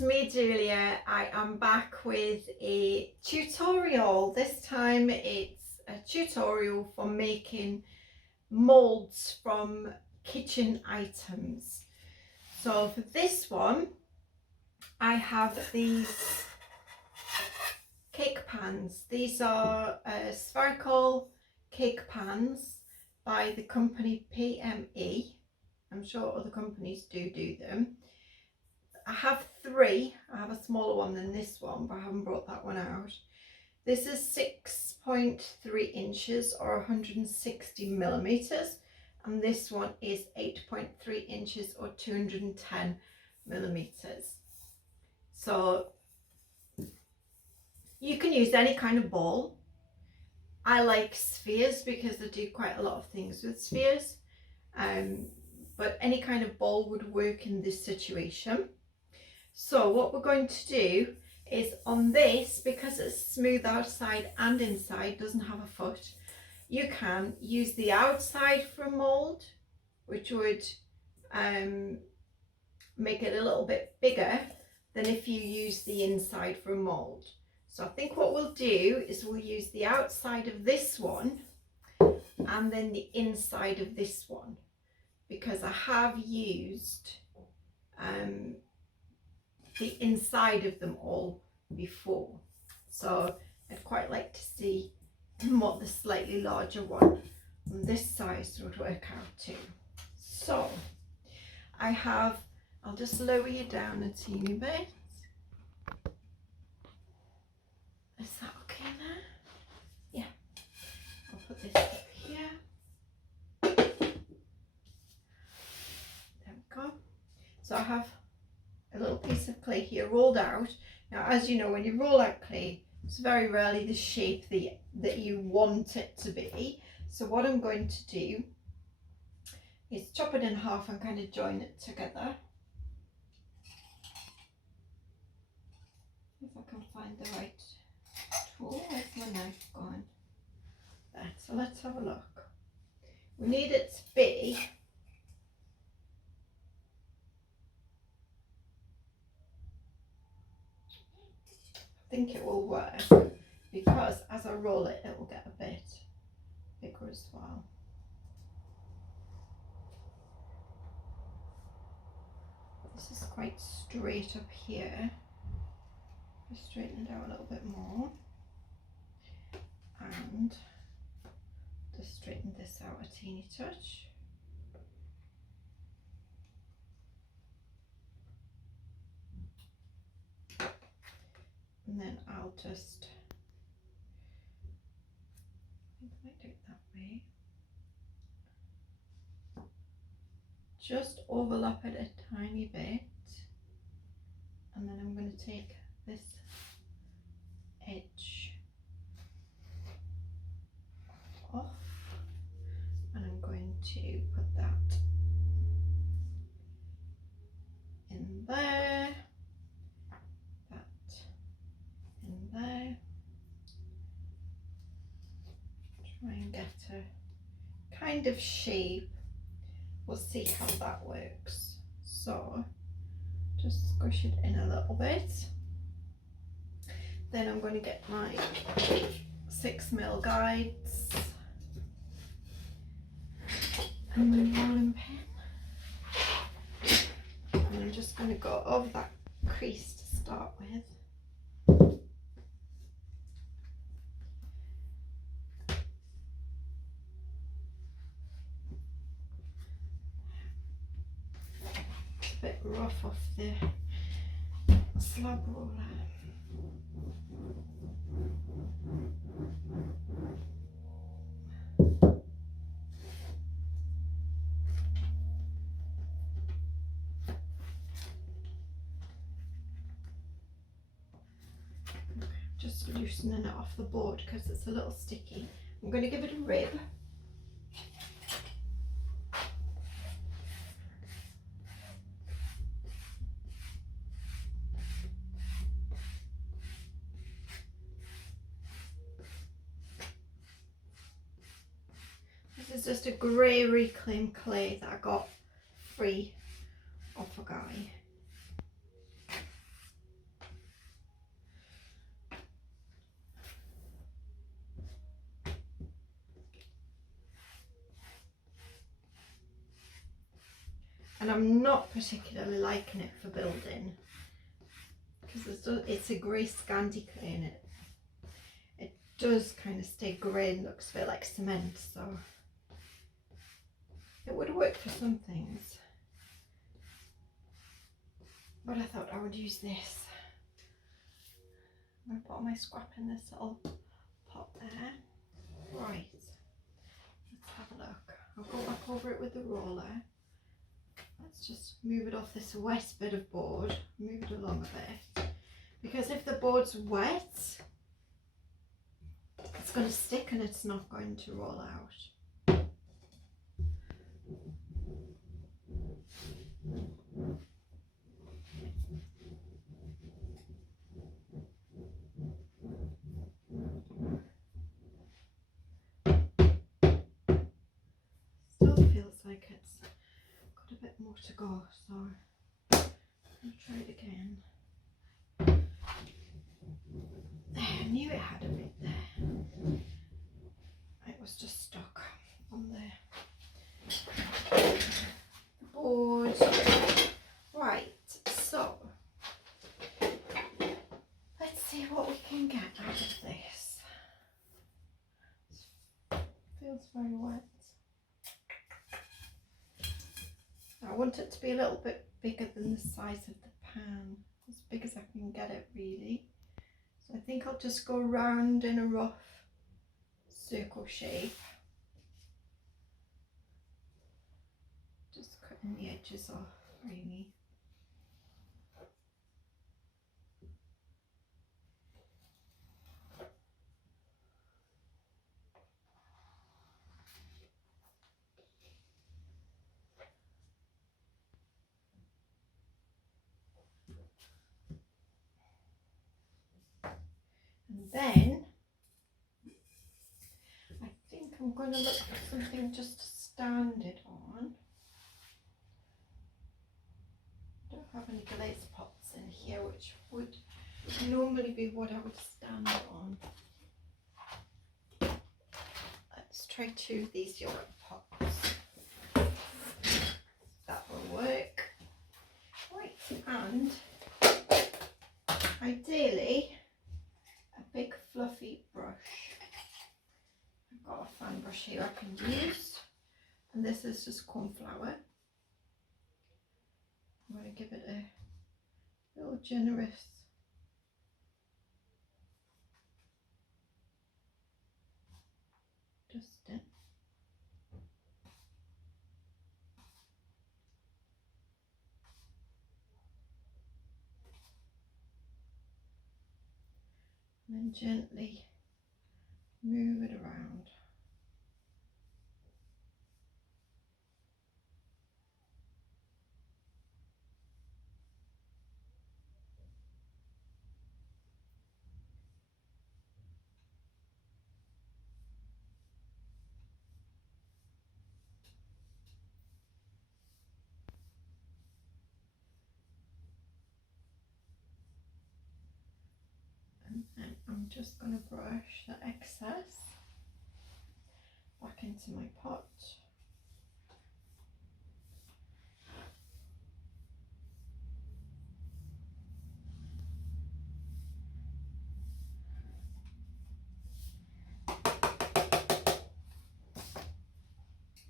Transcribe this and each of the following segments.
promised made earlier, I am back with a tutorial. This time it's a tutorial for making moulds from kitchen items. So for this one, I have these cake pans. These are spherical cake pans by the company PME. I'm sure other companies do them. I have three. I have a smaller one than this one, but I haven't brought that one out. This is 6.3 inches or 160 millimeters, and this one is 8.3 inches or 210 millimeters. So you can use any kind of ball. I like spheres because I do quite a lot of things with spheres, but any kind of ball would work in this situation. So what we're going to do is on this, because it's smooth outside and inside, doesn't have a foot, you can use the outside for a mould, which would make it a little bit bigger than if you use the inside for a mould. So I think what we'll do is we'll use the outside of this one and then the inside of this one, because I have used the inside of them all before. So I'd quite like to see what the slightly larger one on this size would work out to. So I'll just lower you down a teeny bit. Is that okay there? Yeah. I'll put this up here. There we go. So I have a little piece of clay here rolled out. Now, as you know, when you roll out clay, it's very rarely the shape that you want it to be. So what I'm going to do is chop it in half and kind of join it together. If I can find the right tool. Where's my knife gone? There. So let's have a look. We need it to be I think it will work, because as I roll it, it will get a bit bigger as well. This is quite straight up here. Just straighten it out a little bit more, and just straighten this out a teeny touch. And then I'll just, I might do it that way, just overlap it a tiny bit, and then I'm going to take this edge off, and I'm going to put that in there, that in there, try and get a kind of shape. We'll see how that works. So just squish it in a little bit. Then I'm going to get my 6mm guides and my rolling pin, and I'm just going to go over that crease to start with. It's a bit rough off the slab roller. Just loosening it off the board because it's a little sticky. I'm going to give it a rib. This is just a grey reclaimed clay that I got free off a guy. and I'm not particularly liking it for building because it's a grey Scandi clay in it. It does kind of stay grey and looks a bit like cement, so it would work for some things. But I thought I would use this. I'm going to put my scrap in this little pot there. Right, let's have a look. I'll go back over it with the roller. Let's just move it off this wet bit of board, move it along a bit. Because if the board's wet, it's going to stick and it's not going to roll out. Still feels like it's got a bit more to go, so I'll try it again. There, I knew it had a bit there. It was just stuck on the board. Right, so let's see what we can get out of this. Feels very wet. I want it to be a little bit bigger than the size of the pan, as big as I can get it really. So I think I'll just go round in a rough circle shape. Just cutting the edges off really. And then I think I'm going to look for something just to stand it on. I don't have any glaze pots in here, which would normally be what I would stand on. Let's try 2 of these yogurt pots. That will work. Right, and ideally a big fluffy brush. I've got a fan brush here I can use, and this is just cornflour. I'm going to give it a little generous dusting. And then gently move it around. And then I'm just going to brush the excess back into my pot.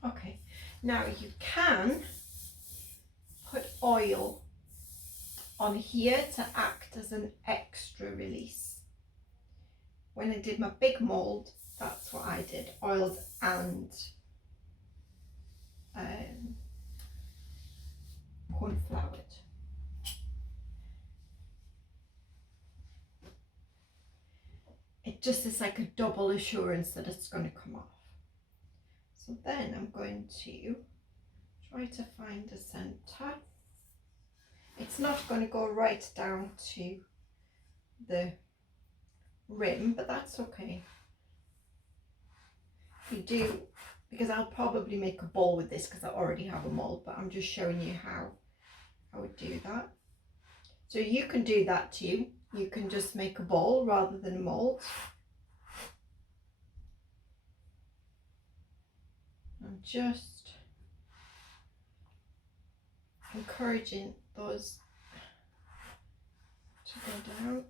Okay, now you can put oil on here to act as an extra release. When I did my big mould, that's what I did, oiled and cornfloured. It just is like a double assurance that it's going to come off. So then I'm going to try to find a centre. It's not going to go right down to the rim, but that's okay. You do, because I'll probably make a bowl with this because I already have a mould, but I'm just showing you how I would do that. So you can do that too. You can just make a bowl rather than a mould. I'm just encouraging those to go down.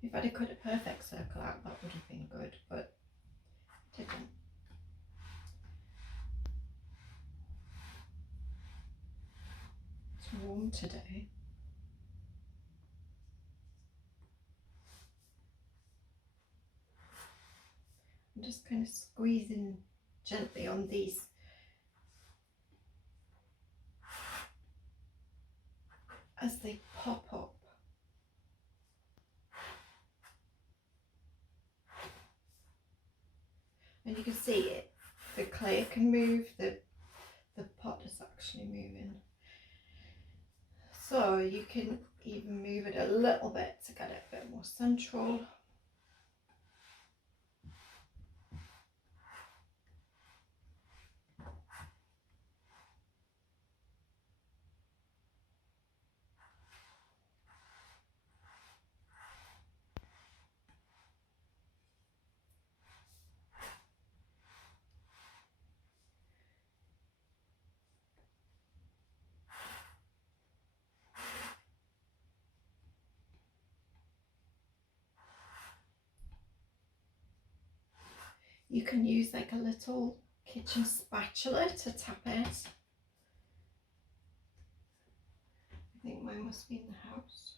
If I'd have cut a perfect circle out, that would have been good, but I didn't. It's warm today. I'm just kind of squeezing gently on these as they pop up. And you can see it, the clay can move, the pot is actually moving. So you can even move it a little bit to get it a bit more central. You can use like a little kitchen spatula to tap it. I think mine must be in the house.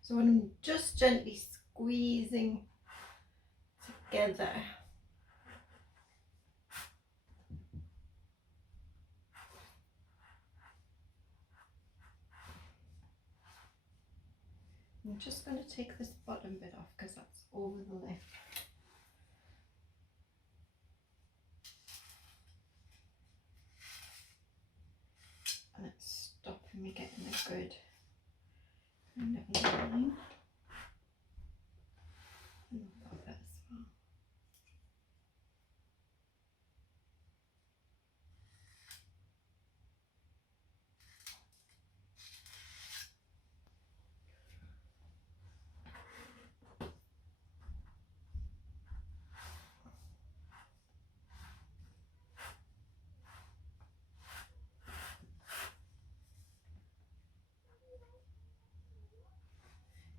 So I'm just gently squeezing together. I'm just going to take this bottom bit off because that's over the lip. And it's stopping me getting a good kind of line. And I've got that as well.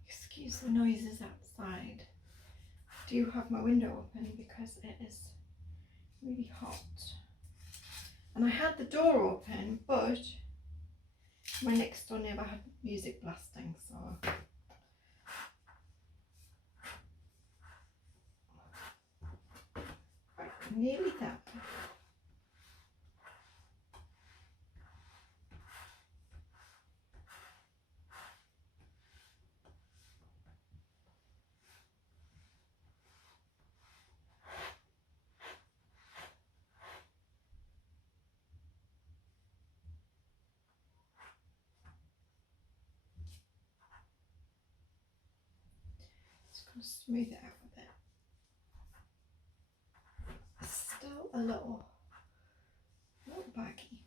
Excuse the noises outside. I do have my window open because it is really hot. And I had the door open, but my next door neighbour had music blasting, so right, nearly there. Just going to smooth it out a bit. It's still a little baggy.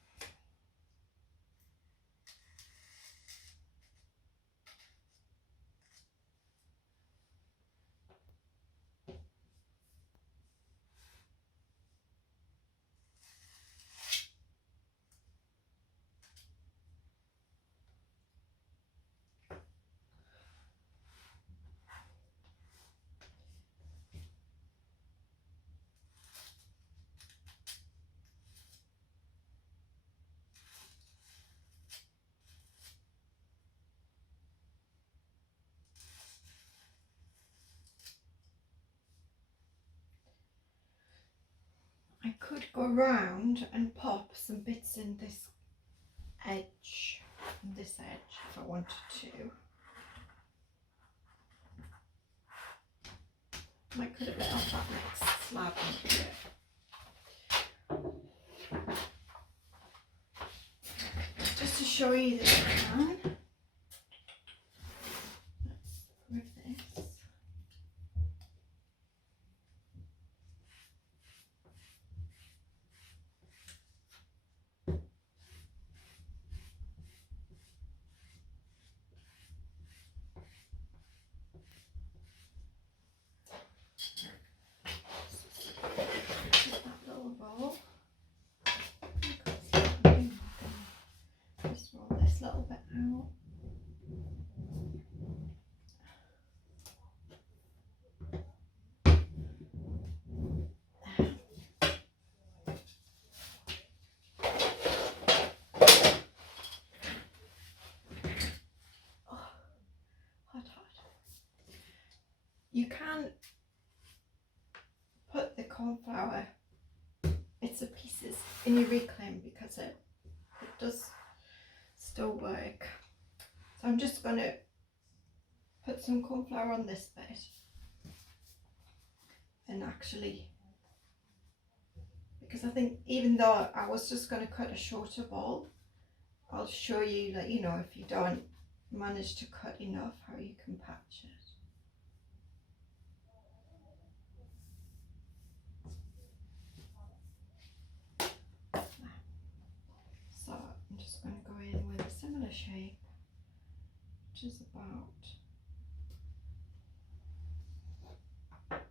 I could go around and pop some bits in this edge, if I wanted to. Might cut a bit off that next slab into it. Just to show you that I can. With this. out. You can put the corn flour bits of pieces in your reclaim because it does still work. So I'm just going to put some corn flour on this bit and actually, because I think even though I was just going to cut a shorter ball, I'll show you that, you know, if you don't manage to cut enough, how you can patch it. So I'm just going to go in with a similar shape, which is about that,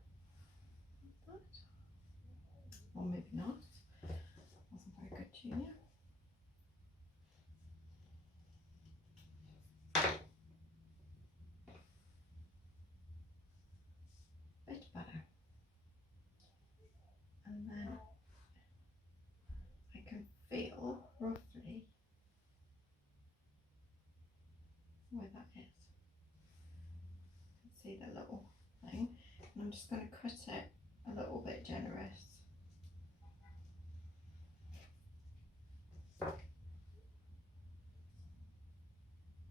or maybe not. Wasn't very good, Junior. Bit better, and then I can feel roughly where that is. You can see the little thing, and I'm just going to cut it a little bit generous.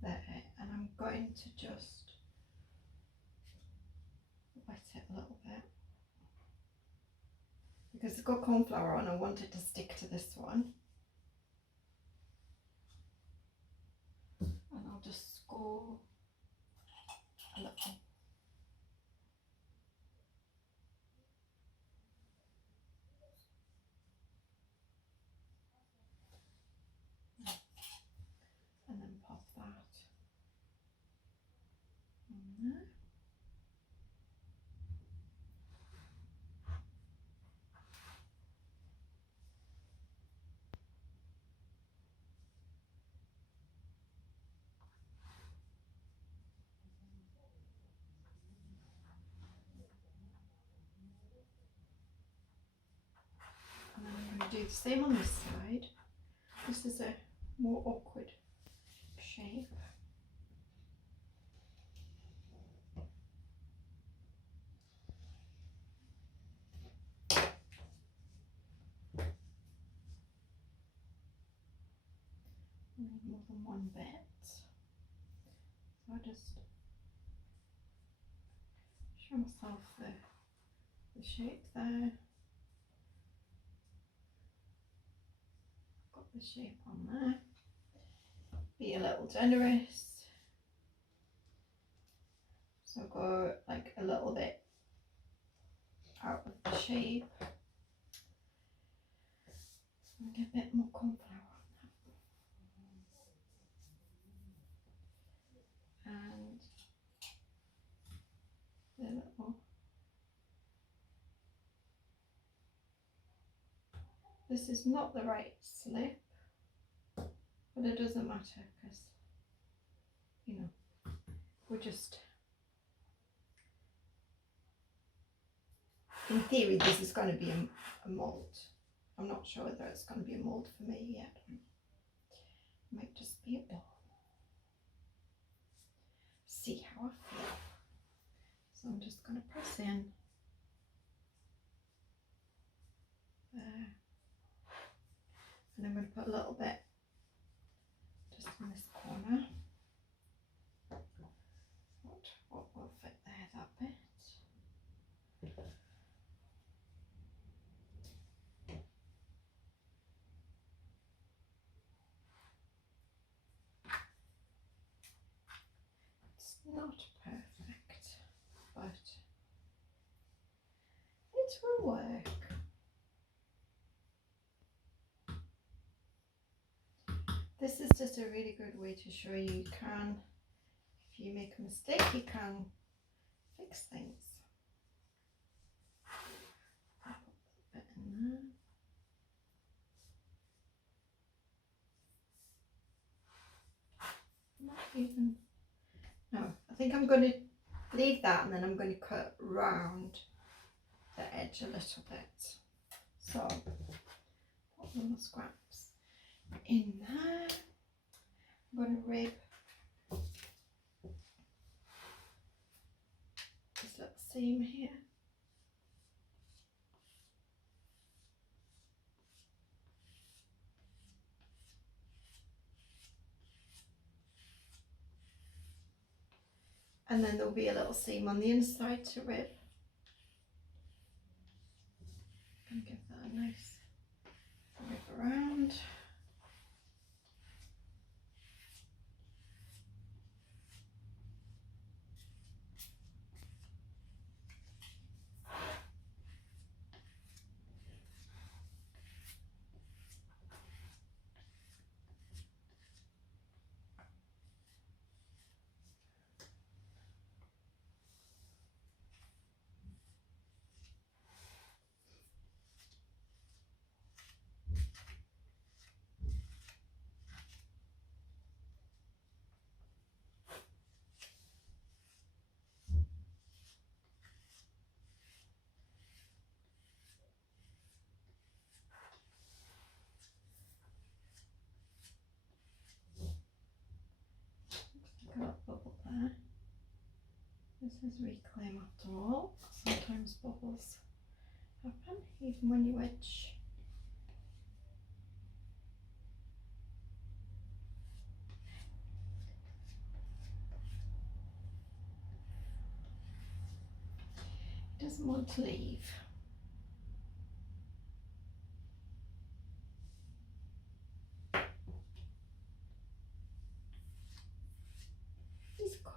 There, and I'm going to just wet it a little bit because it's got corn flour on. I want it to stick to this one, and I'll just score a little. And then pop that on there. And then I'm going to do the same on this side. This is a more awkward shape. I need more than one bit. So I just show myself the shape there. Got the shape on there. Be a little generous. So go like a little bit out of the shape. And get a bit more corn flour on that. And the little. This is not the right slip, but it doesn't matter because, you know, we're just, in theory, this is going to be a mould. I'm not sure whether it's going to be a mould for me yet. It might just be a ball. See how I feel. So I'm just going to press in there. And I'm going to put a little bit just in this corner. What will fit there, that bit. It's not perfect, but it will work. This is just a really good way to show you can, if you make a mistake, you can fix things. I'll put that bit in there. even, no, I think I'm going to leave that, and then I'm going to cut round the edge a little bit. So put all the scraps in there. I'm going to rib this little seam here. And then there'll be a little seam on the inside to rib. And give that a nice rib around. Got a bubble there. This is reclaim after all. Sometimes bubbles happen even when you edge. It doesn't want to leave. He's gone.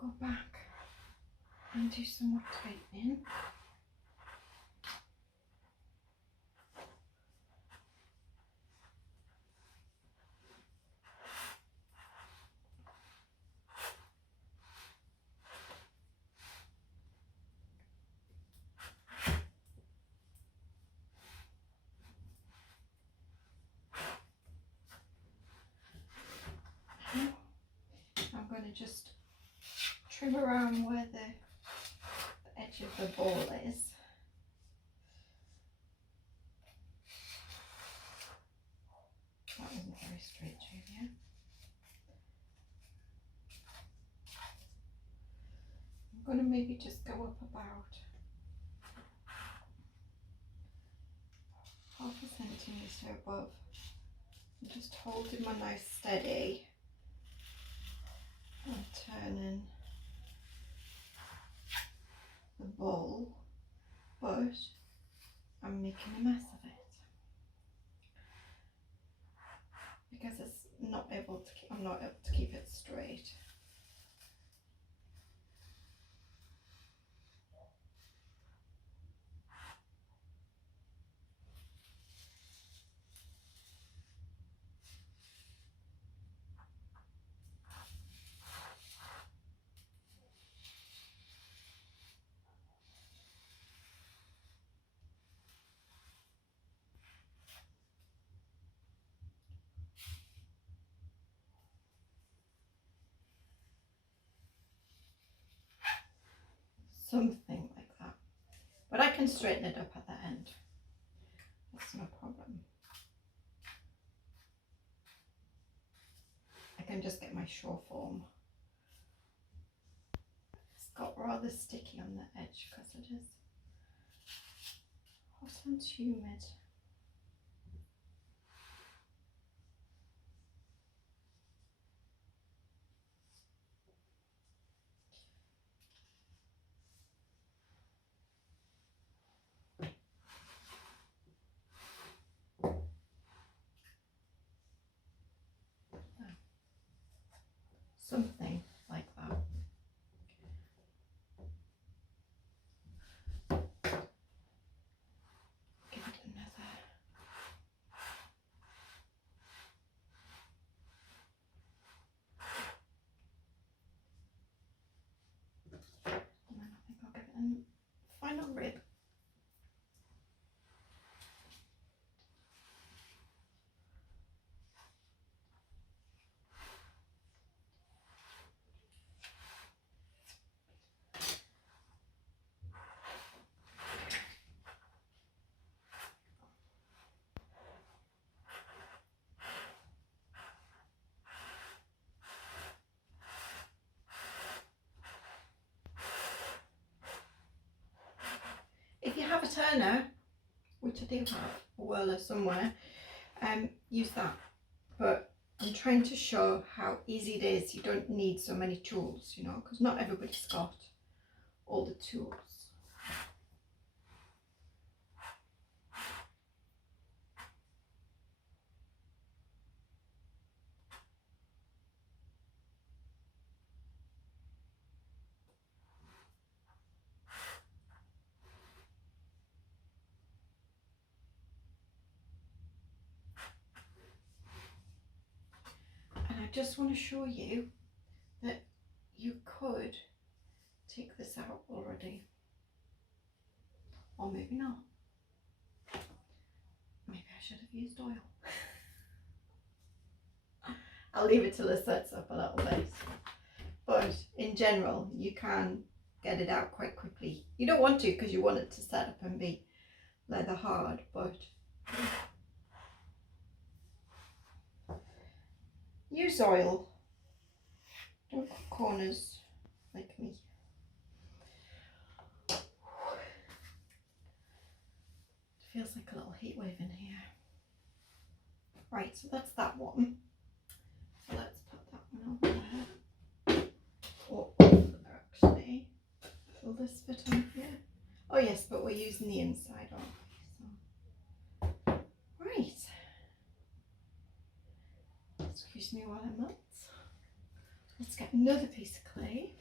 Go back and do some more tightening. I'm going to just trim around where the edge of the ball is. That wasn't very straight, Julia. I'm going to maybe just go up about half a centimetre above. I'm just holding my knife steady and turning the ball, but I'm making a mess of it because I'm not able to keep it straight. Something like that, but I can straighten it up at the end. That's no problem. I can just get my shore form. It's got rather sticky on the edge because it is hot and humid. Something like that. turner, which I do have a whirler somewhere, use that. But I'm trying to show how easy it is. You don't need so many tools, you know, because not everybody's got all the tools. And I just want to show you that you could take this out already, or maybe not. Maybe I should have used oil. I'll leave it till it sets up a little bit, but in general you can get it out quite quickly. You don't want to, because you want it to set up and be leather hard, but use oil. Don't cut corners like me. It feels like a little heat wave in here. Right, so that's that one. So let's put that one over there. Or over there actually. Will this fit on here? Oh yes, but we're using the inside, aren't we? So, right. Excuse me while I melt. Let's get another piece of clay.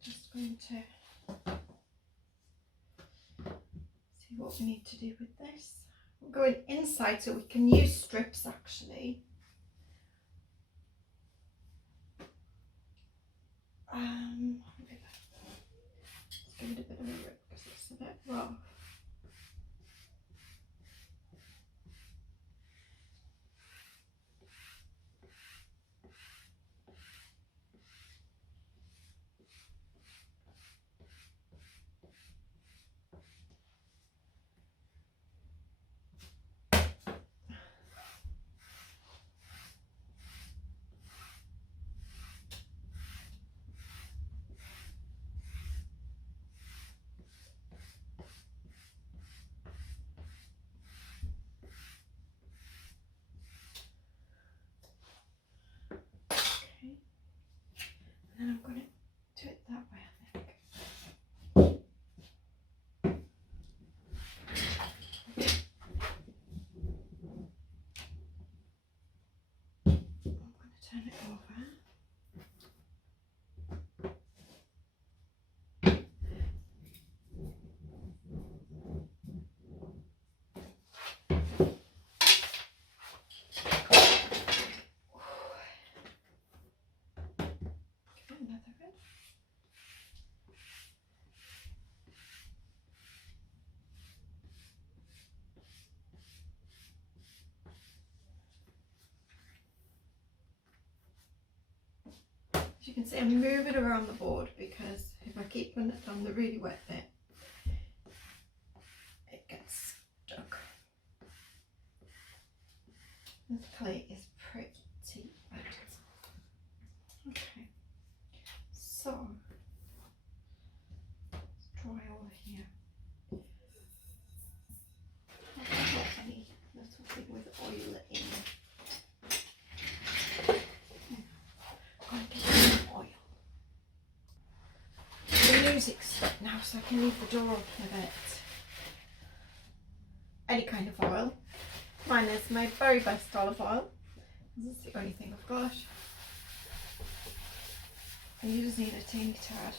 Just going to see what we need to do with this. We're going inside so we can use strips actually. Let's give it a bit of a rip because it's a bit rough. And I'm going to do it that way, I think. I'm going to turn it over. Give it another rip. As you can see, I'm moving around the board because if I keep putting it on the really wet bit, it gets stuck. This clay is pretty wet. Okay, so let's dry over here. I've got any little thing with oil in. I'm going to get some oil. The music's stopped now, so I can leave the door open a bit. Any kind of oil. Mine is my very best olive oil. This is the only thing I've got. And you just need a teeny tad.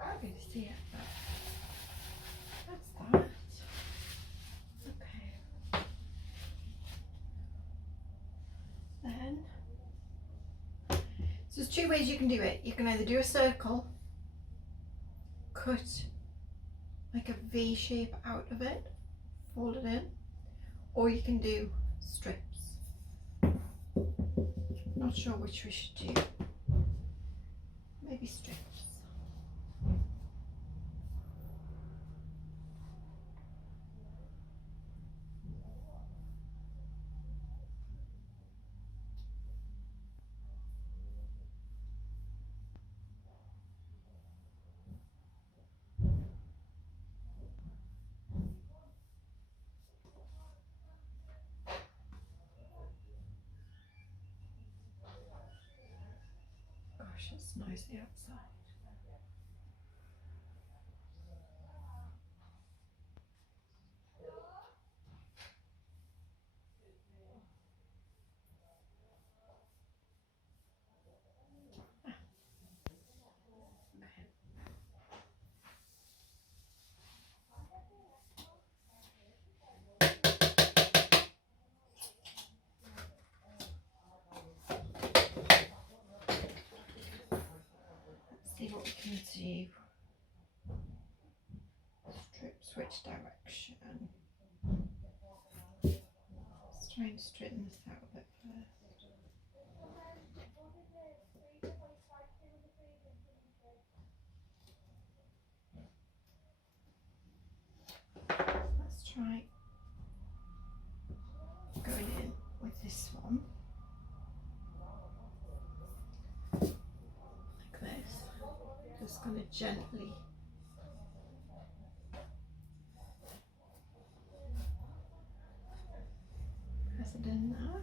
Can't really see it, but that's that. Okay. Then there's two ways you can do it. You can either do a circle, cut like a V shape out of it, fold it in, or you can do strips. Not sure which we should do. Maybe strips. Gosh, it's noisy outside. Let's see what we can do. Strip, switch direction. Let's try and straighten this out a bit first. Let's try going in with this one. Like this. Just going to gently press it in there.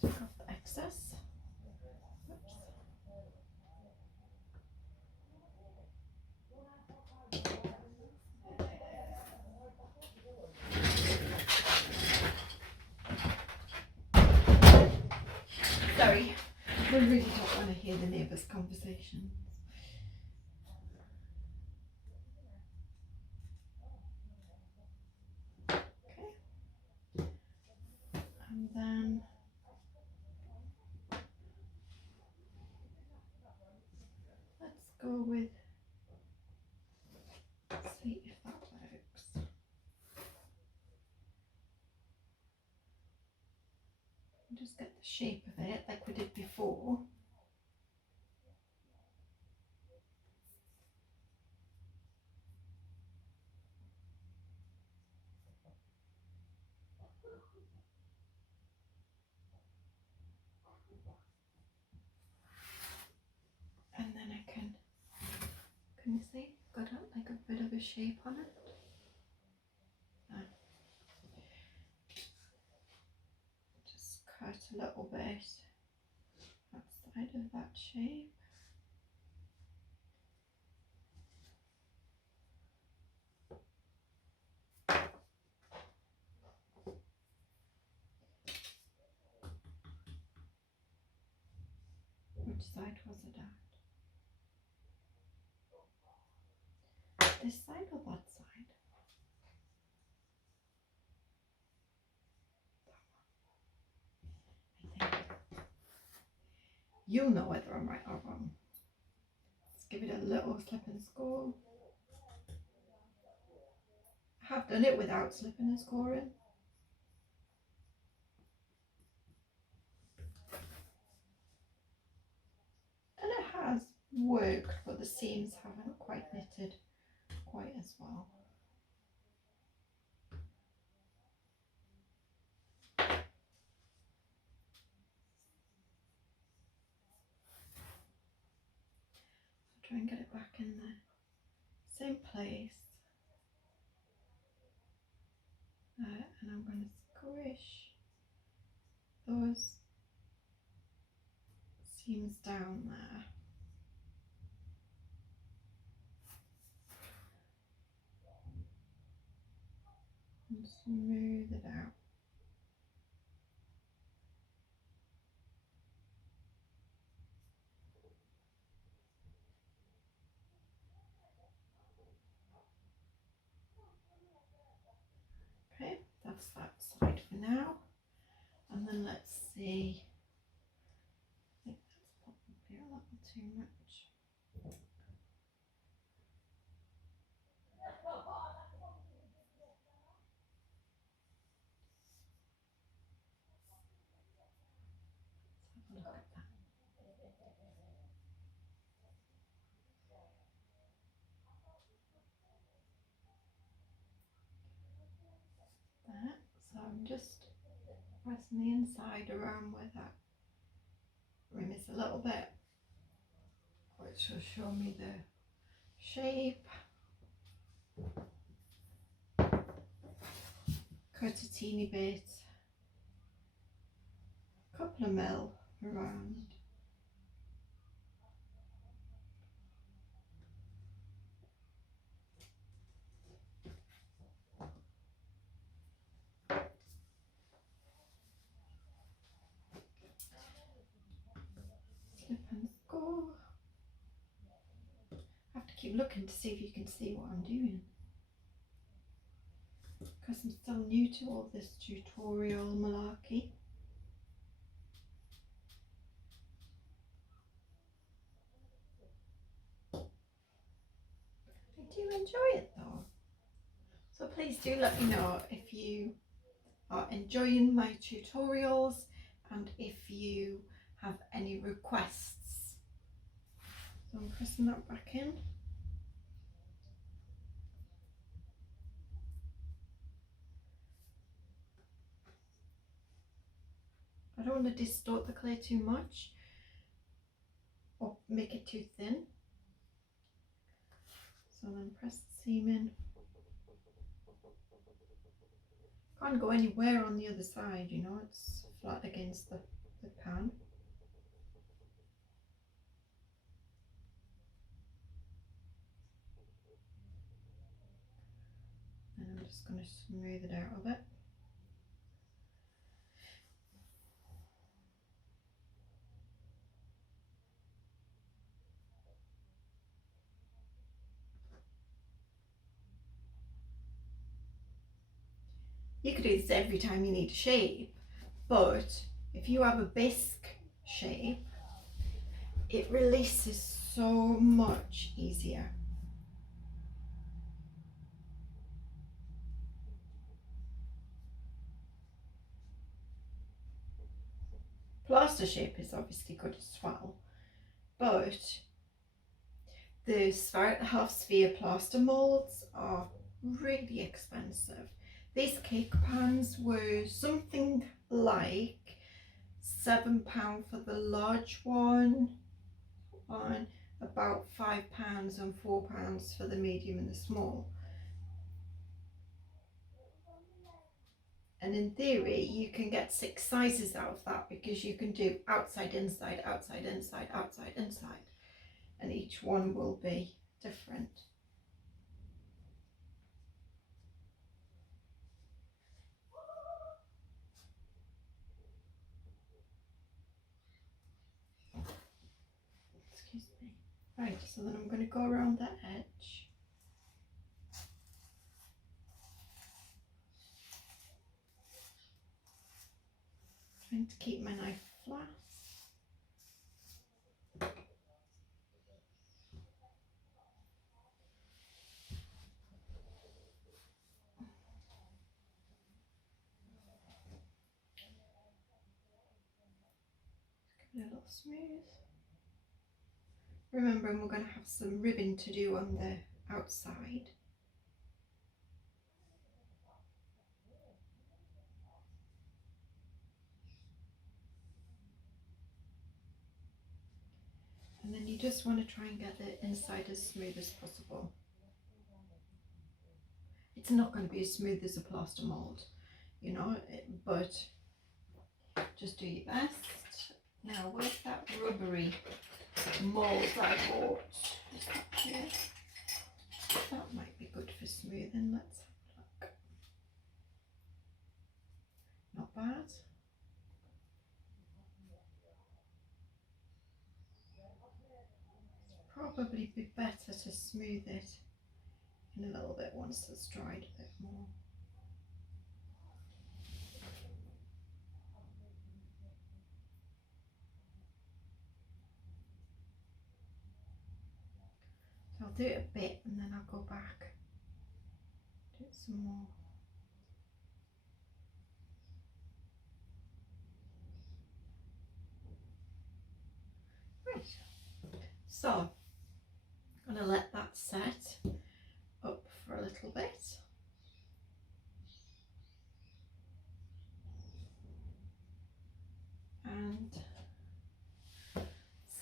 Take off the excess. Oops. Sorry, I really don't want to hear the neighbours' conversations. Okay. And then let's go with, see if that works. Just get the shape of it like we did before. And then I can you see? Got like a bit of a shape on it. Just cut a little bit outside of that shape. Which side was it at? This side or that side? I think you'll know whether I'm right or wrong. Let's give it a little slip and score. I have done it without slipping and scoring. And it has worked, but the seams haven't quite knitted quite as well. Try and get it back in the same place. And I'm going to squish those seams down there. And smooth it out. Okay, that's that side for now. And And then let's see, I think that's probably a little too much. Let's have a look at that. That. So I'm just pressing the inside around where that rim is a little bit, which will show me the shape. Cut a teeny bit, a couple of mil around. Slip and go. I have to keep looking to see if you can see what I'm doing, because I'm still new to all this tutorial malarkey. I do enjoy it though. So please do let me know if you are enjoying my tutorials and if you have any requests. So I'm pressing that back in. I don't want to distort the clay too much or make it too thin. So then press the seam in. Can't go anywhere on the other side, you know, it's flat against the pan. And I'm just going to smooth it out a bit. You could do this every time you need a shape, but if you have a bisque shape, it releases so much easier. Plaster shape is obviously good as well, but the half sphere plaster moulds are really expensive. These cake pans were something like £7 for the large one, on about £5 and £4 for the medium and the small. And in theory you can get 6 sizes out of that, because you can do outside, inside, outside, inside, outside, inside, and each one will be different. Excuse me. Right, so then I'm going to go around that edge. Trying to keep my knife flat. Give it a little smooth. Remembering we're going to have some ribbon to do on the outside. And then you just want to try and get the inside as smooth as possible. It's not going to be as smooth as a plaster mould, you know, but just do your best. Now, where's that rubbery mould I bought? Is that here? That might be good for smoothing. Let's have a look. Not bad. Probably be better to smooth it in a little bit once it's dried a bit more. do it a bit and then I'll go back, do it some more. Right, so I'm going to let that set up for a little bit. And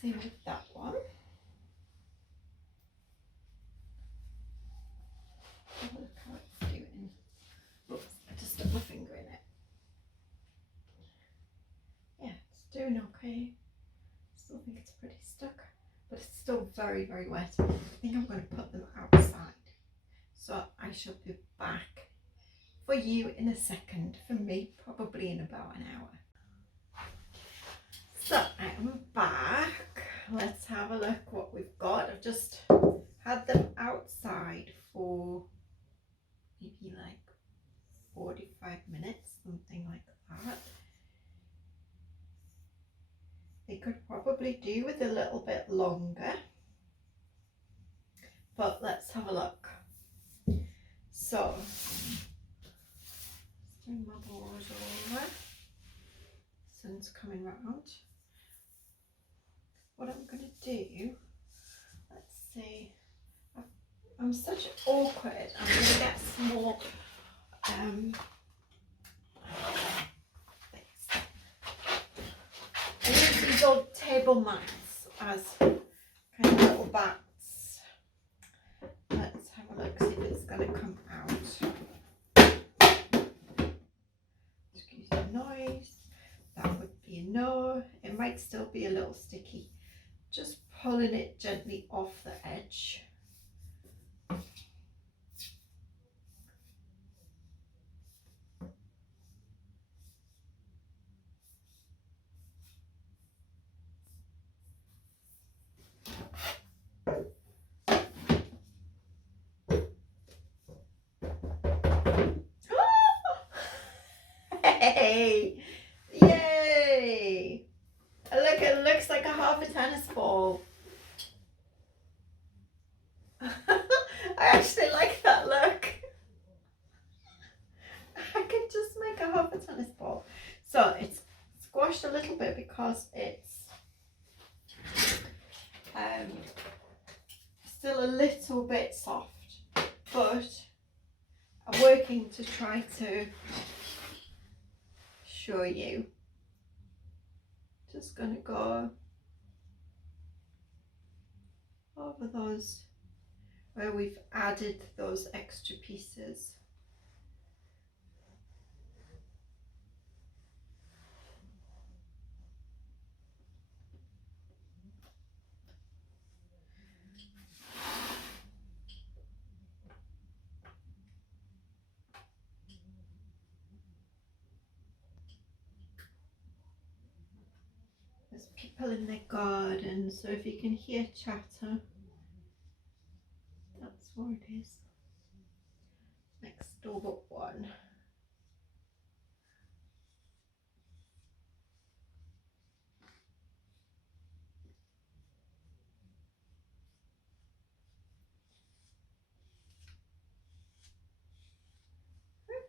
see with that one. Look how it's doing. Oops, I just stuck my finger in it. Yeah, it's doing okay. Still think it's pretty stuck, but it's still very, very wet. I think I'm going to put them outside. So I shall be back for you in a second. For me, probably in about an hour. So I'm back. Let's have a look what we've got. I've just had them outside for maybe like 45 minutes, something like that. They could probably do with a little bit longer, but let's have a look. So, bring my board over. Sun's coming round. What I'm going to do, let's see. I'm such awkward. I'm going to get some more I use these old table mats as kind of little bats. Let's have a look, see if it's going to come out. Excuse the noise. That would be a no. It might still be a little sticky. Just pulling it gently off the edge. Hey! Yay! Look, it looks like a half a tennis ball. I actually like that look. I could just make a half a tennis ball. So it's squashed a little bit because it's still a little bit soft, but I'm working to try to show you. Just gonna go over those where we've added those extra pieces. There's people in their garden, so if you can hear chatter, that's what it is. Next door one.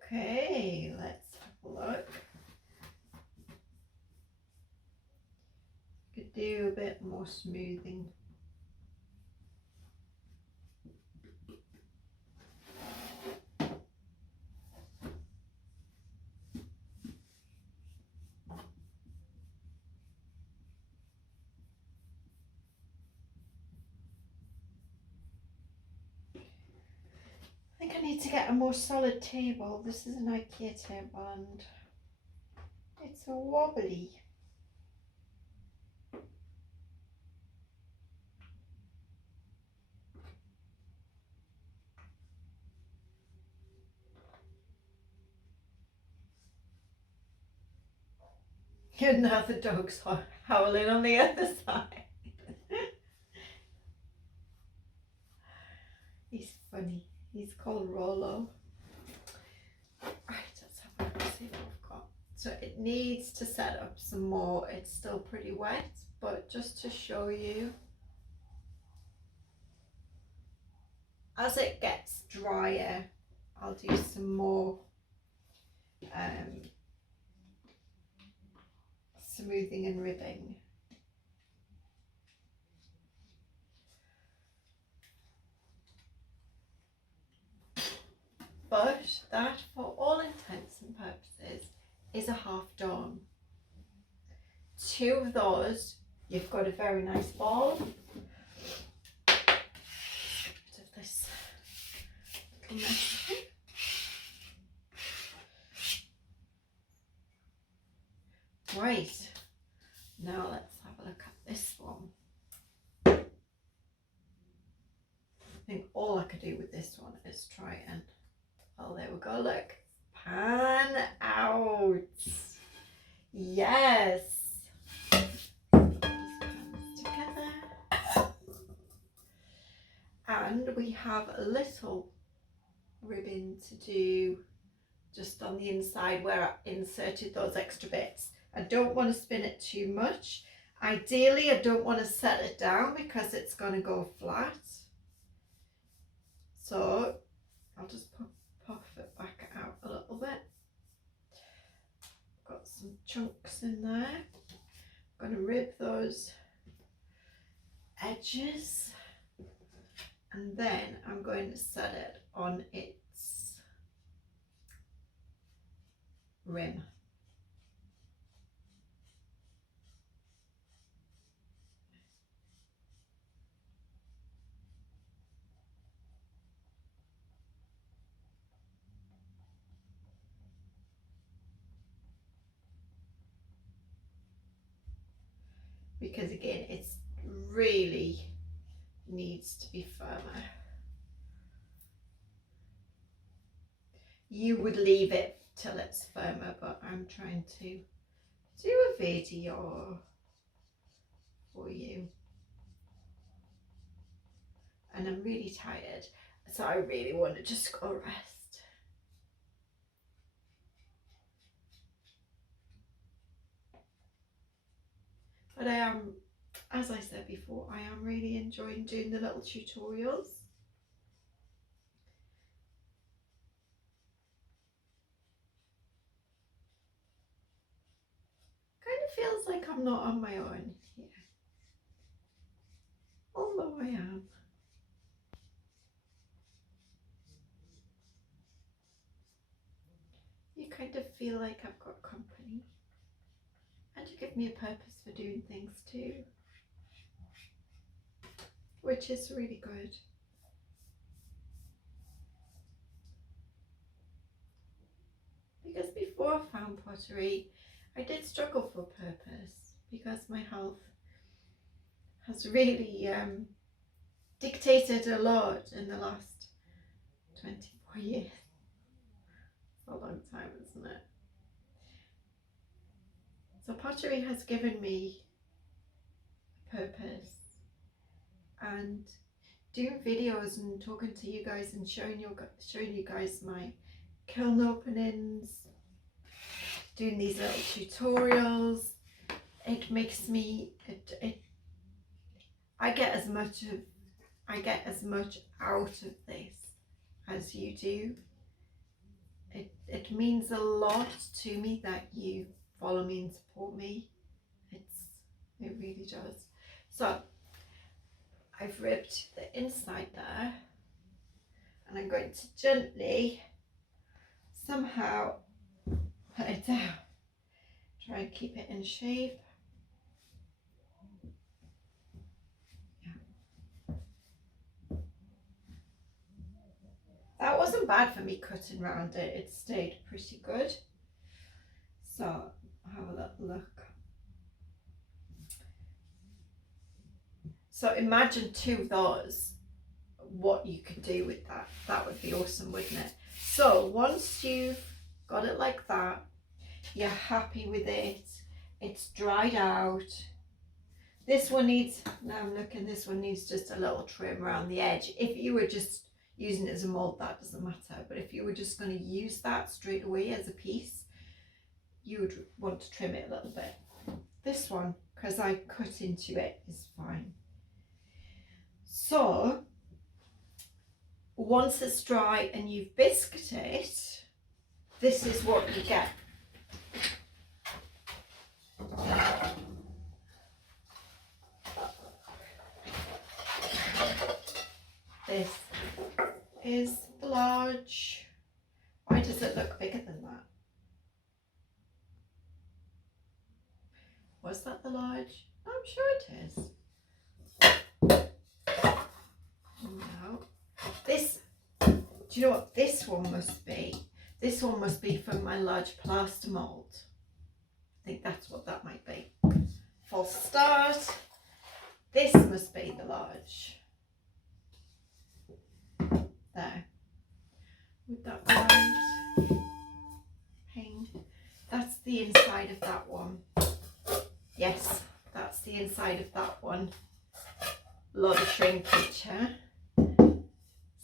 Okay, let's have a look. Could do a bit more smoothing. I think I need to get a more solid table. This is an IKEA table and it's a wobbly. And now the dog's howling on the other side. He's funny. He's called Rollo. Right, let's have a look, see what I've got. So it needs to set up some more. It's still pretty wet, but just to show you. as it gets drier, I'll do some more smoothing and ribbing. But that, for all intents and purposes, is a half done. 2 of those, you've got a very nice ball. Of this little mess. Right, now let's have a look at this one. I think all I could do with this one is try and, oh, there we go, look, pan out. Yes. Together. And we have a little ribbon to do just on the inside where I inserted those extra bits. I don't want to spin it too much. Ideally, I don't want to set it down because it's going to go flat. So I'll just puff it back out a little bit. Got some chunks in there. I'm going to rib those edges, and then I'm going to set it on its rim. Because again, it's really needs to be firmer. You would leave it till it's firmer, but I'm trying to do a video for you. And I'm really tired, so I really want to just go rest. But I am, as I said before, I am really enjoying doing the little tutorials. Kind of feels like I'm not on my own here, although I am. You kind of feel like I've got company, and you give me a purpose for doing things too, which is really good. Because before I found pottery, I did struggle for purpose because my health has really dictated a lot in the last 24 years. It's a long time, isn't it? So pottery has given me a purpose, and doing videos and talking to you guys and showing you guys my kiln openings, doing these little tutorials, it makes me I get as much out of this as you do. It means a lot to me that you follow me and support me. It really does. So I've ribbed the inside there, and I'm going to gently somehow put it down. Try and keep it in shape. Yeah. That wasn't bad for me cutting around it. It stayed pretty good. So I'll have a little look. So imagine 2 of those, what you could do with that. That would be awesome, wouldn't it? So once you've got it like that, you're happy with it, it's dried out. This one needs, now I'm looking, this one needs just a little trim around the edge. If you were just using it as a mould, that doesn't matter. But if you were just going to use that straight away as a piece, you would want to trim it a little bit. This one, because I cut into it, is fine. So once it's dry and you've bisqued it, this is what you get. This is the large. Why does it look bigger than that? Was that the large? I'm sure it is. No. This, do you know what this one must be? This one must be from my large plaster mould. I think that's what that might be. False start. This must be the large. There. With that white pink. That's the inside of that one. Yes, that's the inside of that one. A lot of shrinkage, huh?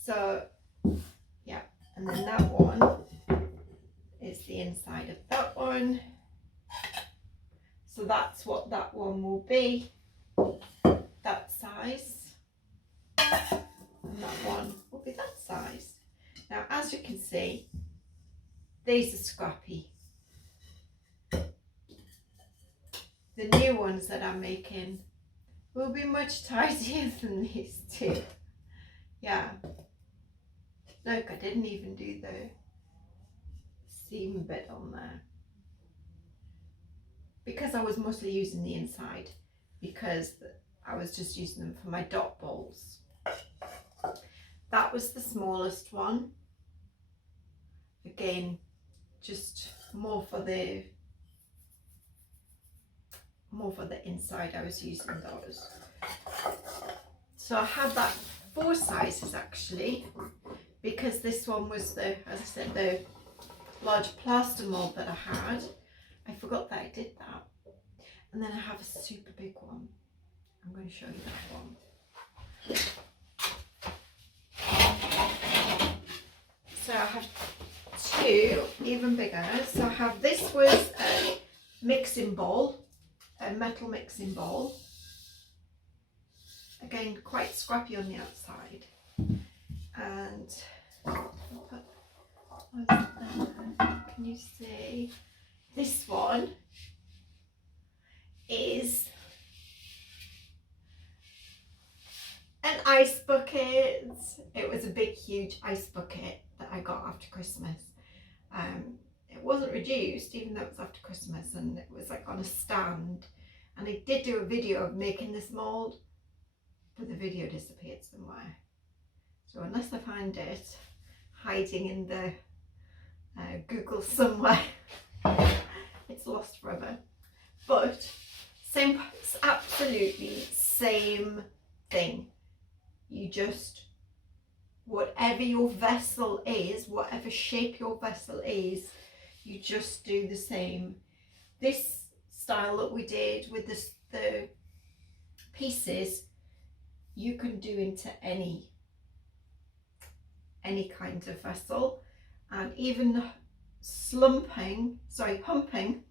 So, yeah, and then that one is the inside of that one. So that's what that one will be, that size. And that one will be that size. Now, as you can see, these are scrappy. The new ones that I'm making will be much tidier than these two. Yeah. Look, I didn't even do the seam bit on there. Because I was mostly using the inside, because I was just using them for my dot balls. That was the smallest one. Again, just more for the inside I was using those. So I had that 4 sizes actually, because this one was the, as I said, the large plaster mold that I had. I forgot that I did that. And then I have a super big one. I'm going to show you that one. So I have 2 even bigger. So I have, this was a mixing bowl, a metal mixing bowl. Again, quite scrappy on the outside. And can you see? This one is an ice bucket. It was a big, huge ice bucket that I got after Christmas. It wasn't reduced, even though it was after Christmas, and it was like on a stand. And I did do a video of making this mould, but the video disappeared somewhere. So unless I find it hiding in the Google somewhere, it's lost forever. But same, absolutely same thing. You just, whatever your vessel is, whatever shape your vessel is, you just do the same. This style that we did with the pieces, you can do into any kind of vessel, and even humping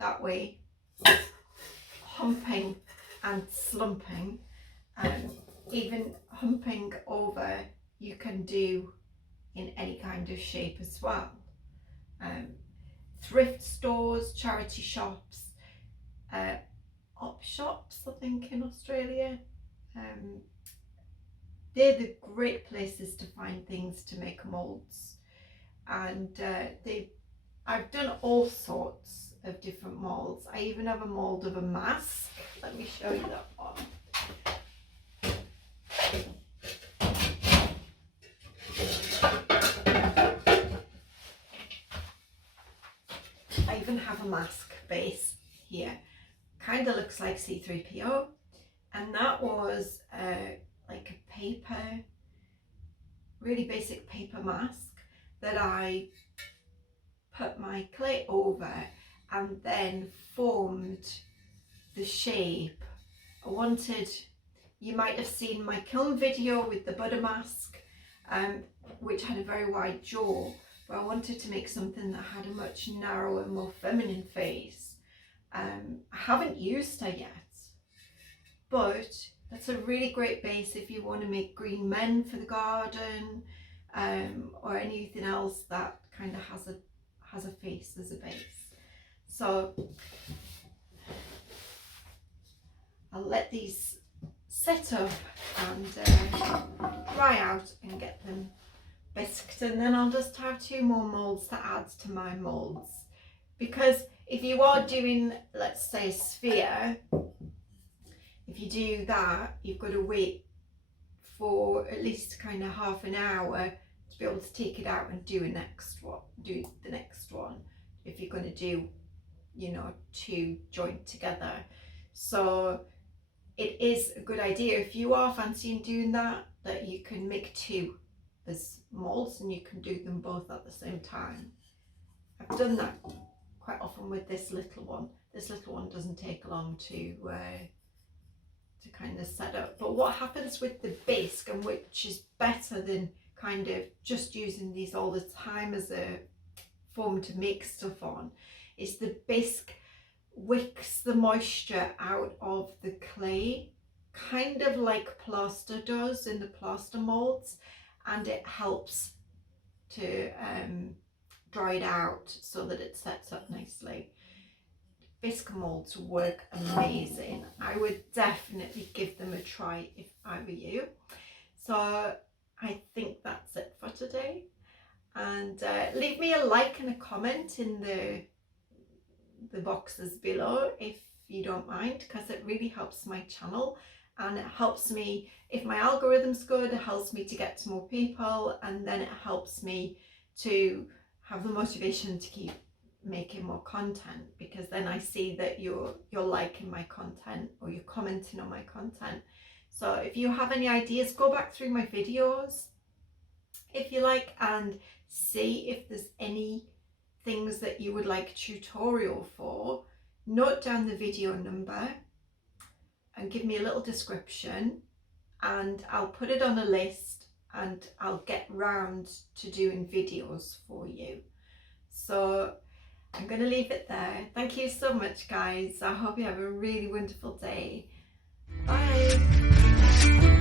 that way, humping and slumping, even humping over, you can do in any kind of shape as well. Thrift stores, charity shops, op shops, I think, in Australia, they're the great places to find things to make moulds. And I've done all sorts of different moulds. I even have a mould of a mask. Let me show you that one. I even have a mask base here. Kind of looks like C3PO, and that was like a paper, really basic paper mask that I put my clay over and then formed the shape I wanted. You might have seen my kiln video with the butter mask, which had a very wide jaw, but I wanted to make something that had a much narrower, more feminine face. I haven't used her yet, but that's a really great base if you want to make green men for the garden, or anything else that kind of has a face as a base. So I'll let these set up and dry out and get them bisqued, and then I'll just have 2 more moulds to add to my moulds. Because if you are doing, let's say, a sphere, if you do that, you've got to wait for at least kind of half an hour to be able to take it out and do the next one, if you're going to do, you know, 2 joined together. So it is a good idea, if you are fancying doing that, that you can make 2 as moulds and you can do them both at the same time. I've done that quite often with this little one. This little one doesn't take long to kind of set up. But what happens with the bisque, and which is better than kind of just using these all the time as a form to make stuff on, is the bisque wicks the moisture out of the clay, kind of like plaster does in the plaster moulds, and it helps to dry it out so that it sets up nicely. Bisque moulds work amazing. I would definitely give them a try if I were you. So I think that's it for today, and leave me a like and a comment in the boxes below if you don't mind, because it really helps my channel, and it helps me, if my algorithm's good, it helps me to get to more people, and then it helps me to have the motivation to keep making more content, because then I see that you're liking my content or you're commenting on my content. So if you have any ideas, go back through my videos if you like and see if there's any things that you would like a tutorial for. Note down the video number and give me a little description, and I'll put it on a list and I'll get round to doing videos for you. So I'm going to leave it there. Thank you so much, guys. I hope you have a really wonderful day. Bye.